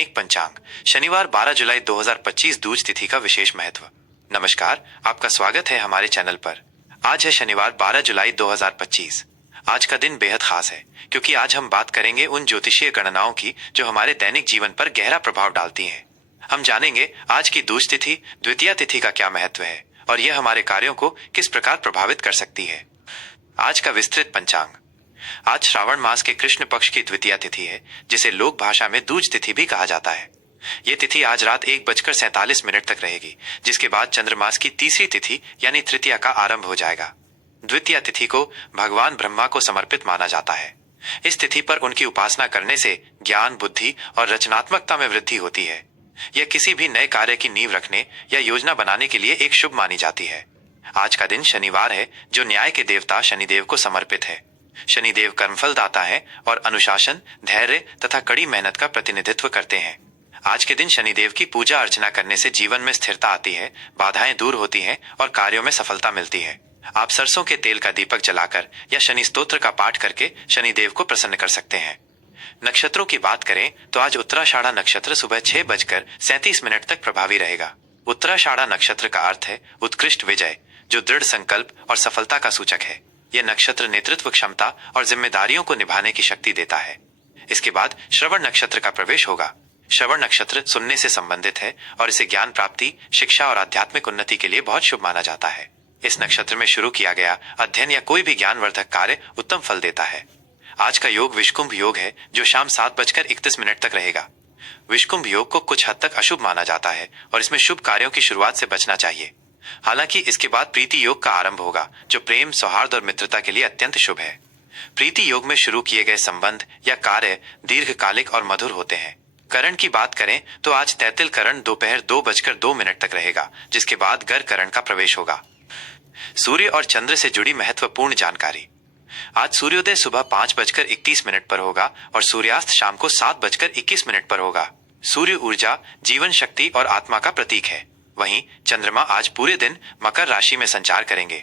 दैनिक पंचांग शनिवार 12 जुलाई 2025 दूज तिथि का विशेष महत्व। नमस्कार, आपका स्वागत है हमारे चैनल पर। आज है शनिवार 12 जुलाई 2025। आज का दिन बेहद खास है क्योंकि आज हम बात करेंगे उन ज्योतिषीय गणनाओं की जो हमारे दैनिक जीवन पर गहरा प्रभाव डालती हैं। हम जानेंगे आज की दूज तिथि द्वितीया तिथि का क्या महत्व है और यह हमारे कार्यों को किस प्रकार प्रभावित कर सकती है। आज का विस्तृत पंचांग। आज श्रावण मास के कृष्ण पक्ष की द्वितीया तिथि है, जिसे लोक भाषा में दूज तिथि भी कहा जाता है। ये तिथि आज रात 1:47 तक रहेगी, जिसके बाद चंद्रमास की तीसरी तिथि यानी तृतीया का आरंभ हो जाएगा। द्वितीया तिथि को भगवान ब्रह्मा को समर्पित माना जाता है। इस तिथि पर उनकी उपासना करने से ज्ञान, बुद्धि और रचनात्मकता में वृद्धि होती है। यह किसी भी नए कार्य की नींव रखने या योजना बनाने के लिए एक शुभ मानी जाती है। आज का दिन शनिवार है, जो न्याय के देवता शनिदेव को समर्पित है। शनिदेव कर्मफल दाता है और अनुशासन, धैर्य तथा कड़ी मेहनत का प्रतिनिधित्व करते हैं। आज के दिन शनिदेव की पूजा अर्चना करने से जीवन में स्थिरता आती है, बाधाएं दूर होती हैं और कार्यों में सफलता मिलती है। आप सरसों के तेल का दीपक जलाकर या शनि स्तोत्र का पाठ करके शनिदेव को प्रसन्न कर सकते हैं। नक्षत्रों की बात करें तो आज उत्तराषाढ़ा नक्षत्र सुबह 6:37 तक प्रभावी रहेगा। उत्तराषाढ़ा नक्षत्र का अर्थ है उत्कृष्ट विजय, जो दृढ़ संकल्प और सफलता का सूचक है। यह नक्षत्र नेतृत्व क्षमता और जिम्मेदारियों को निभाने की शक्ति देता है। इसके बाद श्रवण नक्षत्र का प्रवेश होगा। श्रवण नक्षत्र सुनने से संबंधित है और इसे ज्ञान प्राप्ति, शिक्षा और आध्यात्मिक उन्नति के लिए बहुत शुभ माना जाता है। इस नक्षत्र में शुरू किया गया अध्ययन या कोई भी ज्ञानवर्धक कार्य उत्तम फल देता है। आज का योग विषकुंभ योग है, जो शाम 7:31 तक रहेगा। विषकुंभ योग को कुछ हद तक अशुभ माना जाता है और इसमें शुभ कार्यों की शुरुआत से बचना चाहिए। हालांकि इसके बाद प्रीति योग का आरंभ होगा, जो प्रेम, सौहार्द और मित्रता के लिए अत्यंत शुभ है। प्रीति योग में शुरू किए गए संबंध या कार्य दीर्घकालिक और मधुर होते हैं। करण की बात करें तो आज तैतिल करण दोपहर 2:02 तक रहेगा, जिसके बाद गर करण का प्रवेश होगा। सूर्य और चंद्र से जुड़ी महत्वपूर्ण जानकारी। आज सूर्योदय सुबह 5:31 पर होगा और सूर्यास्त शाम को 7:21 पर होगा। सूर्य ऊर्जा, जीवन शक्ति और आत्मा का प्रतीक है। वहीं चंद्रमा आज पूरे दिन मकर राशि में संचार करेंगे।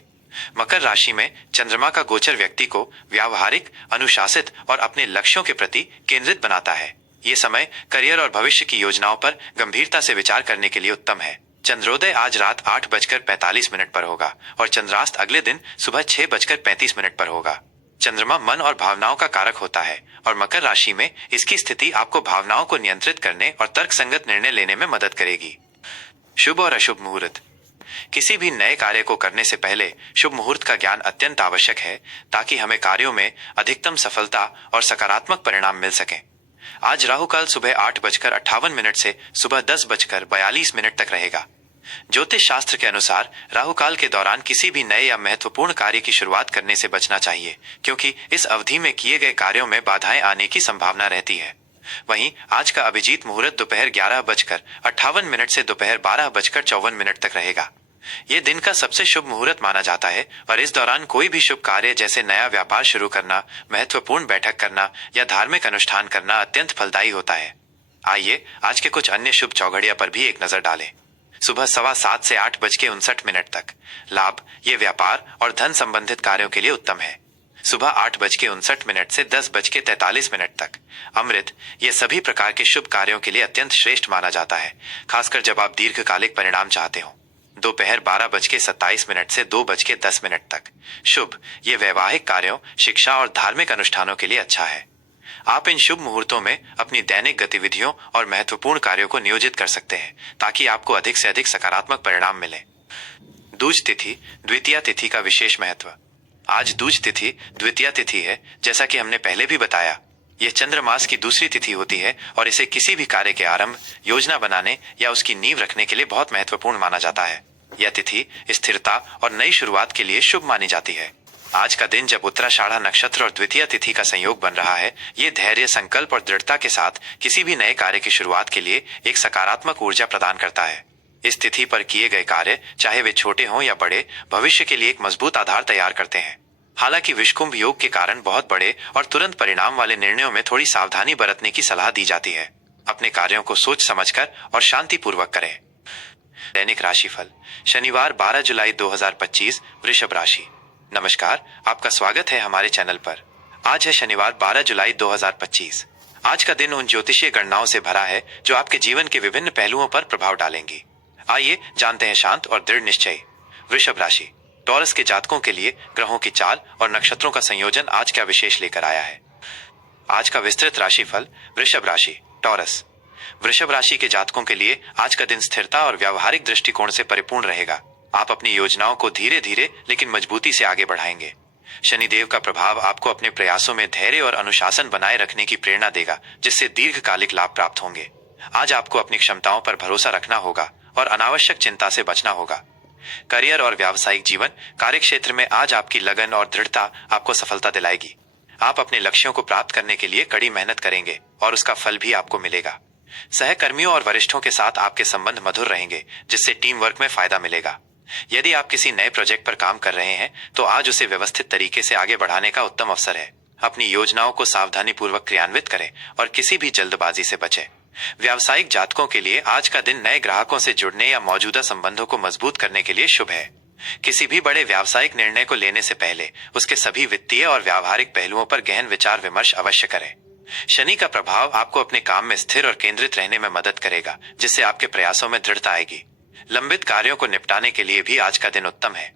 मकर राशि में चंद्रमा का गोचर व्यक्ति को व्यावहारिक, अनुशासित और अपने लक्ष्यों के प्रति केंद्रित बनाता है। ये समय करियर और भविष्य की योजनाओं पर गंभीरता से विचार करने के लिए उत्तम है। चंद्रोदय आज रात 8:45 पर होगा और चंद्रास्त अगले दिन सुबह 6:35 पर होगा। चंद्रमा मन और भावनाओं का कारक होता है और मकर राशि में इसकी स्थिति आपको भावनाओं को नियंत्रित करने और तर्कसंगत निर्णय लेने में मदद करेगी। शुभ और अशुभ मुहूर्त। किसी भी नए कार्य को करने से पहले शुभ मुहूर्त का ज्ञान अत्यंत आवश्यक है, ताकि हमें कार्यों में अधिकतम सफलता और सकारात्मक परिणाम मिल सके। आज राहुकाल सुबह 8:58 से सुबह 10:42 तक रहेगा। ज्योतिष शास्त्र के अनुसार राहुकाल के दौरान किसी भी नए या महत्वपूर्ण कार्य की शुरुआत करने से बचना चाहिए, क्योंककि इस अवधि में किए गए कार्यों में बाधाएं आने की संभावना रहती है। वहीं आज का अभिजीत मुहूर्त दोपहर 11:58 से दोपहर 12:54 तक रहेगा। ये दिन का सबसे शुभ मुहूर्त माना जाता है और इस दौरान कोई भी शुभ कार्य जैसे नया व्यापार शुरू करना, महत्वपूर्ण बैठक करना या धार्मिक अनुष्ठान करना अत्यंत फलदायी होता है। आइए आज के कुछ अन्य शुभ चौघड़िया पर भी एक नजर डालें। सुबह 7:15 से 8:59 तक लाभ, ये व्यापार और धन संबंधित कार्यों के लिए उत्तम है। सुबह 8:59 से 10:43 तक अमृत, ये सभी प्रकार के शुभ कार्यों के लिए अत्यंत श्रेष्ठ माना जाता है, खासकर जब आप दीर्घकालिक परिणाम चाहते हो। दोपहर 12:27 से 2:10 तक शुभ, ये वैवाहिक कार्यों, शिक्षा और धार्मिक अनुष्ठानों के लिए अच्छा है। आप इन शुभ मुहूर्तों में अपनी दैनिक गतिविधियों और महत्वपूर्ण कार्यों को नियोजित कर सकते हैं, ताकि आपको अधिक से अधिक सकारात्मक परिणाम मिले। दूज तिथि द्वितीया तिथि का विशेष महत्व। आज दूज तिथि द्वितीया तिथि है। जैसा कि हमने पहले भी बताया, यह चंद्रमास की दूसरी तिथि होती है और इसे किसी भी कार्य के आरंभ, योजना बनाने या उसकी नींव रखने के लिए बहुत महत्वपूर्ण माना जाता है। यह तिथि स्थिरता और नई शुरुआत के लिए शुभ मानी जाती है। आज का दिन जब उत्तराषाढ़ा नक्षत्र और द्वितीया तिथि का संयोग बन रहा है, ये धैर्य, संकल्प और दृढ़ता के साथ किसी भी नए कार्य की शुरुआत के लिए एक सकारात्मक ऊर्जा प्रदान करता है। इस तिथि पर किए गए कार्य, चाहे वे छोटे हों या बड़े, भविष्य के लिए एक मजबूत आधार तैयार करते हैं। हालांकि विषकुंभ योग के कारण बहुत बड़े और तुरंत परिणाम वाले निर्णयों में थोड़ी सावधानी बरतने की सलाह दी जाती है। अपने कार्यों को सोच समझकर और शांतिपूर्वक करें। दैनिक राशिफल शनिवार 12 जुलाई 2025 वृषभ राशि। नमस्कार, आपका स्वागत है हमारे चैनल पर। आज है शनिवार 12 जुलाई 2025। आज का दिन उन ज्योतिषीय गणनाओं से भरा है जो आपके जीवन के विभिन्न पहलुओं पर प्रभाव डालेंगी। आइए जानते हैं शांत और दृढ़ निश्चय। वृषभ राशि। टॉरस के जातकों के लिए ग्रहों की चाल और नक्षत्रों का संयोजन आज क्या विशेष लेकर आया है। आज का विस्तृत राशिफल। वृषभ राशि, टॉरस। वृषभ राशि के जातकों के लिए आज का दिन स्थिरता और व्यावहारिक दृष्टिकोण से परिपूर्ण रहेगा। आप अपनी योजनाओं को धीरे धीरे लेकिन मजबूती से आगे बढ़ाएंगे। शनिदेव का प्रभाव आपको अपने प्रयासों में धैर्य और अनुशासन बनाए रखने की प्रेरणा देगा, जिससे दीर्घकालिक लाभ प्राप्त होंगे। आज आपको अपनी क्षमताओं पर भरोसा रखना होगा और अनावश्यक चिंता से बचना होगा। करियर और व्यावसायिक जीवन। कार्यक्षेत्र में आज आपकी लगन और दृढ़ता आपको सफलता दिलाएगी। आप अपने लक्ष्यों को प्राप्त करने के लिए कड़ी मेहनत करेंगे और उसका फल भी आपको मिलेगा। सहकर्मियों और वरिष्ठों के साथ आपके संबंध मधुर रहेंगे, जिससे टीम वर्क में फायदा मिलेगा। यदि आप किसी नए प्रोजेक्ट पर काम कर रहे हैं तो आज उसे व्यवस्थित तरीके से आगे बढ़ाने का उत्तम अवसर है। अपनी योजनाओं को सावधानी पूर्वक क्रियान्वित करें और किसी भी जल्दबाजी से बचें। व्यावसायिक जातकों के लिए आज का दिन नए ग्राहकों से जुड़ने या मौजूदा संबंधों को मजबूत करने के लिए शुभ है। किसी भी बड़े व्यावसायिक निर्णय को लेने से पहले उसके सभी वित्तीय और व्यावहारिक पहलुओं पर गहन विचार विमर्श अवश्य करें। शनि का प्रभाव आपको अपने काम में स्थिर और केंद्रित रहने में मदद करेगा, जिससे आपके प्रयासों में दृढ़ता आएगी। लंबित कार्यों को निपटाने के लिए भी आज का दिन उत्तम है।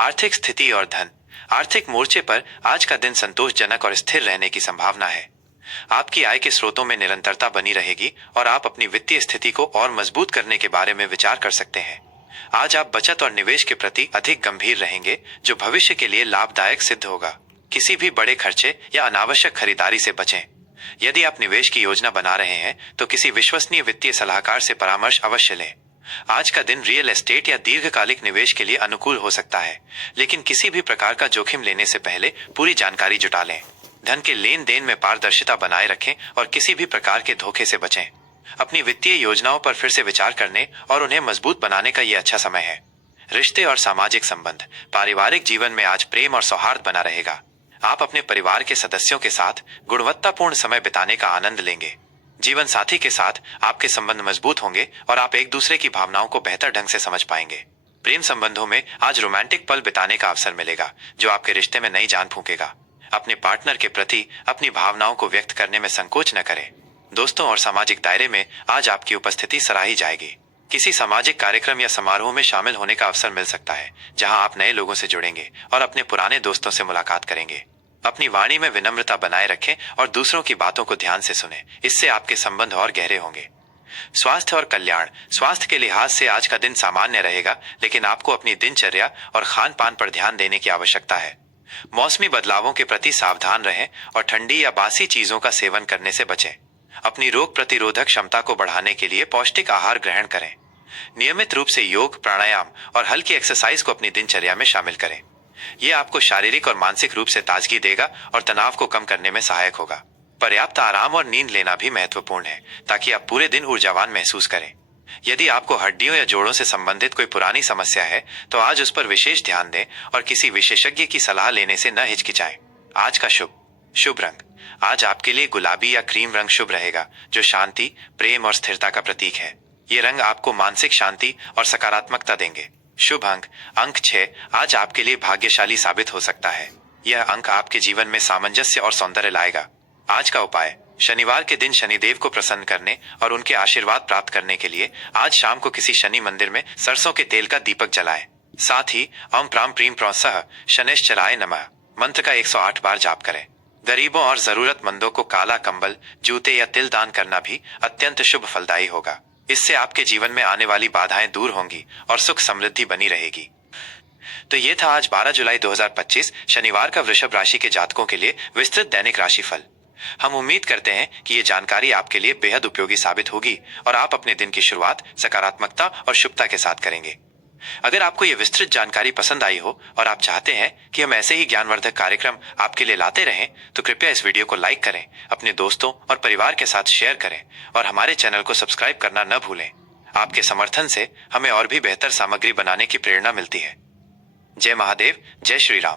आर्थिक स्थिति और धन। आर्थिक मोर्चे पर आज का दिन संतोषजनक और स्थिर रहने की संभावना है। आपकी आय के स्रोतों में निरंतरता बनी रहेगी और आप अपनी वित्तीय स्थिति को और मजबूत करने के बारे में विचार कर सकते हैं। आज आप बचत और निवेश के प्रति अधिक गंभीर रहेंगे, जो भविष्य के लिए लाभदायक सिद्ध होगा। किसी भी बड़े खर्चे या अनावश्यक खरीदारी से बचें। यदि आप निवेश की योजना बना रहे हैं तो किसी विश्वसनीय वित्तीय सलाहकार से परामर्श अवश्य लें। आज का दिन रियल एस्टेट या दीर्घकालिक निवेश के लिए अनुकूल हो सकता है, लेकिन किसी भी प्रकार का जोखिम लेने से पहले पूरी जानकारी जुटा लें। धन के लेन देन में पारदर्शिता बनाए रखें और किसी भी प्रकार के धोखे से बचें। अपनी वित्तीय योजनाओं पर फिर से विचार करने और उन्हें मजबूत बनाने का यह अच्छा समय है। रिश्ते और सामाजिक संबंध। पारिवारिक जीवन में आज प्रेम और सौहार्द बना रहेगा। आप अपने परिवार के सदस्यों के साथ गुणवत्तापूर्ण समय बिताने का आनंद लेंगे। जीवन साथी के साथ आपके संबंध मजबूत होंगे और आप एक दूसरे की भावनाओं को बेहतर ढंग से समझ पाएंगे। प्रेम संबंधों में आज रोमांटिक पल बिताने का अवसर मिलेगा, जो आपके रिश्ते में नई जान फूंकेगा। अपने पार्टनर के प्रति अपनी भावनाओं को व्यक्त करने में संकोच न करें। दोस्तों और सामाजिक दायरे में आज आपकी उपस्थिति सराही जाएगी। किसी सामाजिक कार्यक्रम या समारोह में शामिल होने का अवसर मिल सकता है, जहां आप नए लोगों से जुड़ेंगे और अपने पुराने दोस्तों से मुलाकात करेंगे। अपनी वाणी में विनम्रता बनाए रखें और दूसरों की बातों को ध्यान से सुनें। इससे आपके संबंध और गहरे होंगे। स्वास्थ्य और कल्याण। स्वास्थ्य के लिहाज से आज का दिन सामान्य रहेगा, लेकिन आपको अपनी दिनचर्या और खान पान पर ध्यान देने की आवश्यकता है। मौसमी बदलावों के प्रति सावधान रहें और ठंडी या बासी चीजों का सेवन करने से बचें। अपनी रोग प्रतिरोधक क्षमता को बढ़ाने के लिए पौष्टिक आहार ग्रहण करें। नियमित रूप से योग, प्राणायाम और हल्की एक्सरसाइज को अपनी दिनचर्या में शामिल करें। यह आपको शारीरिक और मानसिक रूप से ताजगी देगा और तनाव को कम करने में सहायक होगा। पर्याप्त आराम और नींद लेना भी महत्वपूर्ण है, ताकि आप पूरे दिन ऊर्जावान महसूस करें। यदि आपको हड्डियों या जोड़ों से संबंधित कोई पुरानी समस्या है तो आज उस पर विशेष ध्यान दें और किसी विशेषज्ञ की सलाह लेने से न हिचकिचाएं। आज का शुभ रंग। आज आपके लिए गुलाबी या क्रीम रंग शुभ रहेगा, जो शांति, प्रेम और स्थिरता का प्रतीक है। ये रंग आपको मानसिक शांति और सकारात्मकता देंगे। शुभ अंक 6 आज आपके लिए भाग्यशाली साबित हो सकता है। यह अंक आपके जीवन में सामंजस्य और सौंदर्य लाएगा। आज का उपाय। शनिवार के दिन शनिदेव को प्रसन्न करने और उनके आशीर्वाद प्राप्त करने के लिए आज शाम को किसी शनि मंदिर में सरसों के तेल का दीपक जलाएं। साथ ही ओम प्राम प्रीम प्रोसह शनैश्चराय नमः मंत्र का 108 बार जाप करें। गरीबों और जरूरतमंदों को काला कंबल, जूते या तिल दान करना भी अत्यंत शुभ फलदायी होगा। इससे आपके जीवन में आने वाली बाधाएं दूर होंगी और सुख समृद्धि बनी रहेगी। तो ये था आज 12 जुलाई 2025 शनिवार का वृषभ राशि के जातकों के लिए विस्तृत दैनिक राशिफल। हम उम्मीद करते हैं कि ये जानकारी आपके लिए बेहद उपयोगी साबित होगी और आप अपने दिन की शुरुआत सकारात्मकता और शुभता के साथ करेंगे। अगर आपको ये विस्तृत जानकारी पसंद आई हो और आप चाहते हैं कि हम ऐसे ही ज्ञानवर्धक कार्यक्रम आपके लिए लाते रहें, तो कृपया इस वीडियो को लाइक करें, अपने दोस्तों और परिवार के साथ शेयर करें और हमारे चैनल को सब्सक्राइब करना न भूलें। आपके समर्थन से हमें और भी बेहतर सामग्री बनाने की प्रेरणा मिलती है। जय महादेव, जय श्री राम।